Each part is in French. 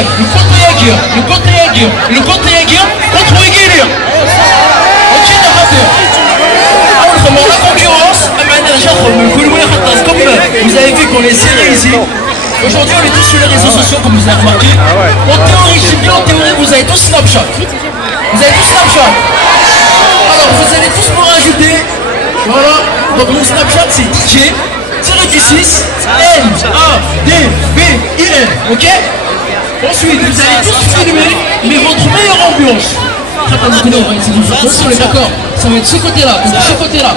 Jaguar contre Wigilian. Ok, d'accord. La concurrence, comme vous avez vu qu'on est serré ici. Aujourd'hui, on est tous sur les réseaux sociaux, comme vous avez remarqué. En théorie, je dis bien en théorie, vous avez tous Snapchat. Vous avez tous Snapchat. Alors, vous allez tous me rajouter. Voilà. Donc, mon Snapchat, c'est DJ. Tiré du 6. N-A-D-B-I-N. Ok. Ensuite, vous allez tous filmer, mais votre meilleure ambiance. Attention, on est d'accord. Ça va être ce côté-là, ce côté-là.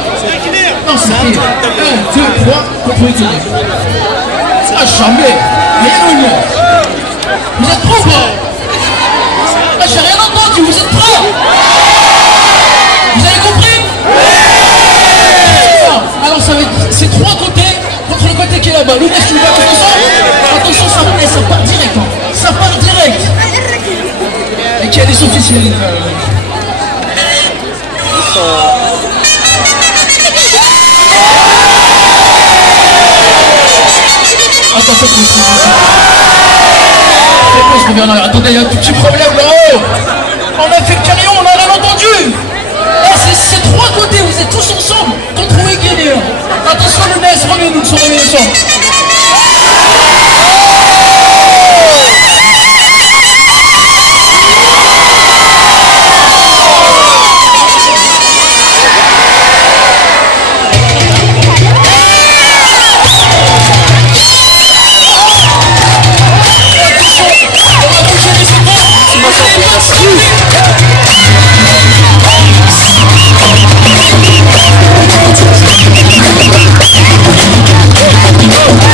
Non, c'est pire. 1, 2, 3, contre Wigilian. Ah, jamais. Rien au lieu. Vous êtes prêts ou pas? Ah, j'ai rien entendu. Vous êtes prêts? Vous avez compris? Alors, ça va être ces trois côtés contre le côté qui est là-bas. Lounès, tu le vois, attention, ça part direct. Hein. Ça part direct. Et qui a des officiels. Attention, je reviens là. Attendez, il y a un tout petit problème là-haut. On a fait le carillon, on n'a rien entendu. C'est trois côtés, vous êtes tous ensemble contre Wigilian. Attention, Lounès, reviens, nous sommes ensemble. Oh!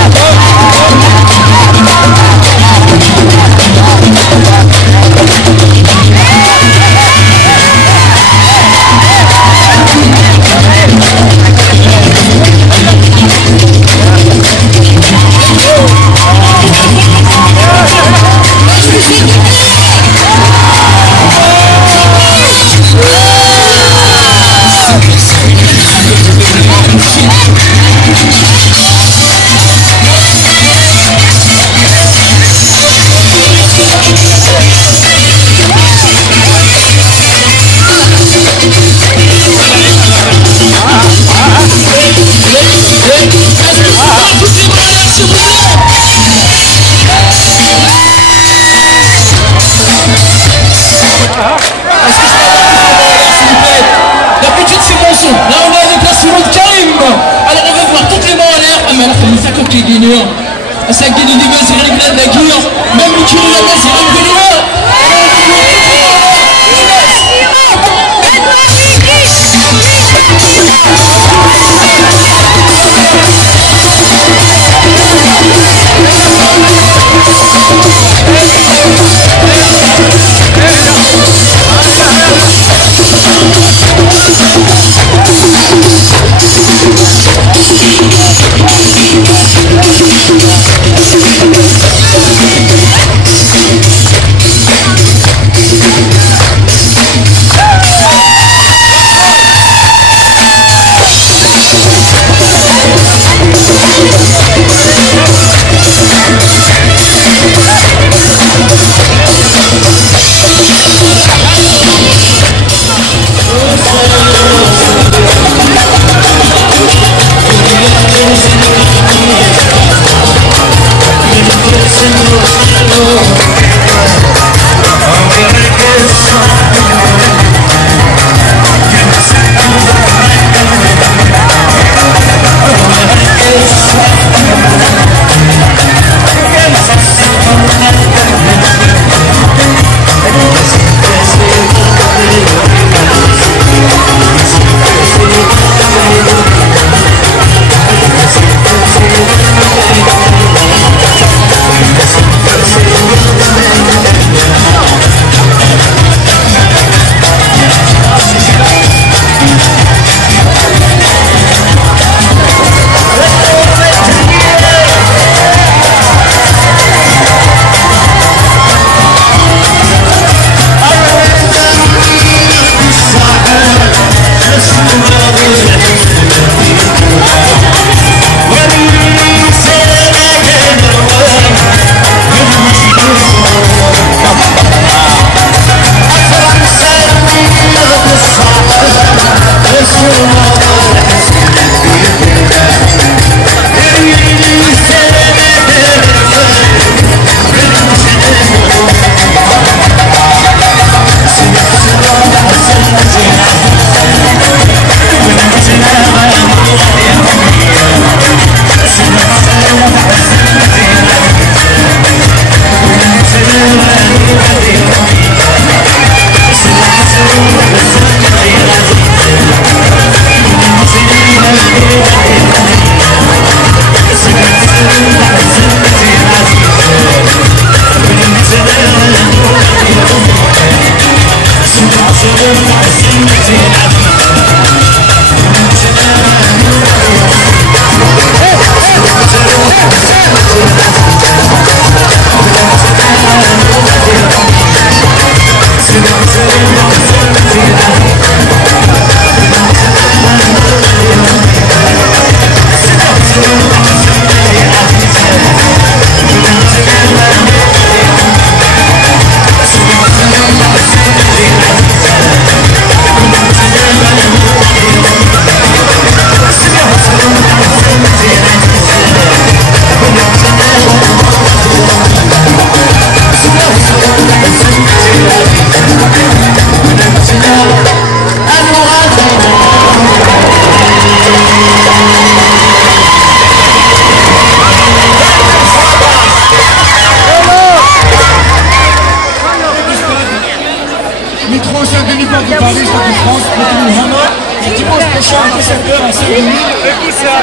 Métro Saint-Denis, porte de Paris, Stade de France, Métro Hammer, c'est dimanche prochain à 17h à Saint-Denis. Retrouvez ça,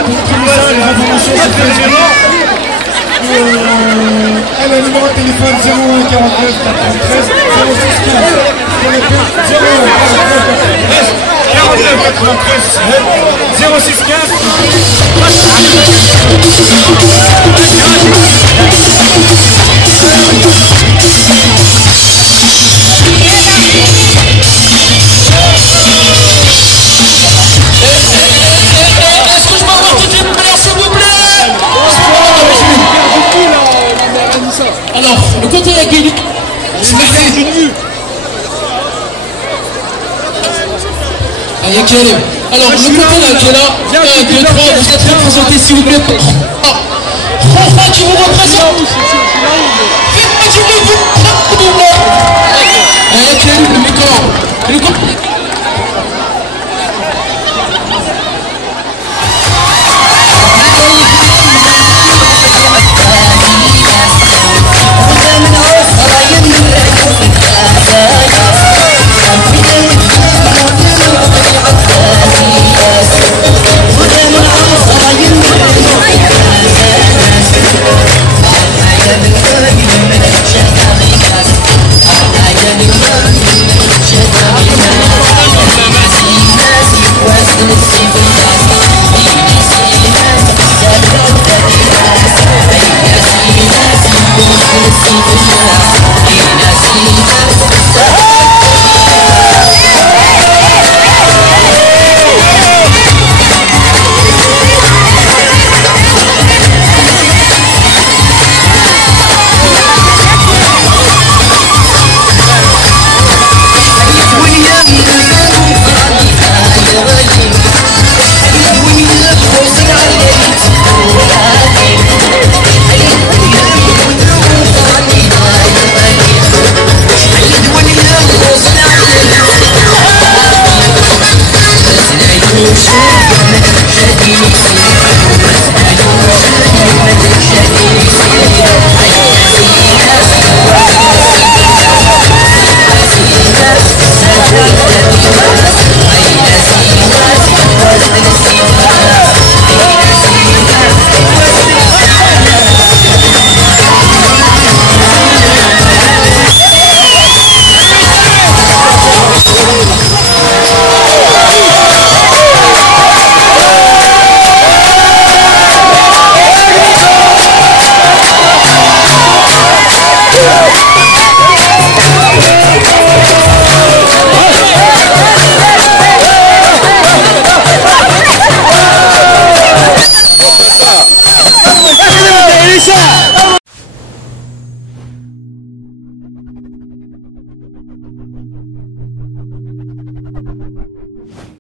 les informations sur Facebook. Et le numéro de téléphone 01 49 93 06 15. Je répète, 01 49 93 06 Alors, le côté est gagné. Alors, le côté là qui est là, 1, 2, 3, vous êtes représentés s'il vous plaît. Enfin, qui vous représente. Faites-moi du bruit, vous.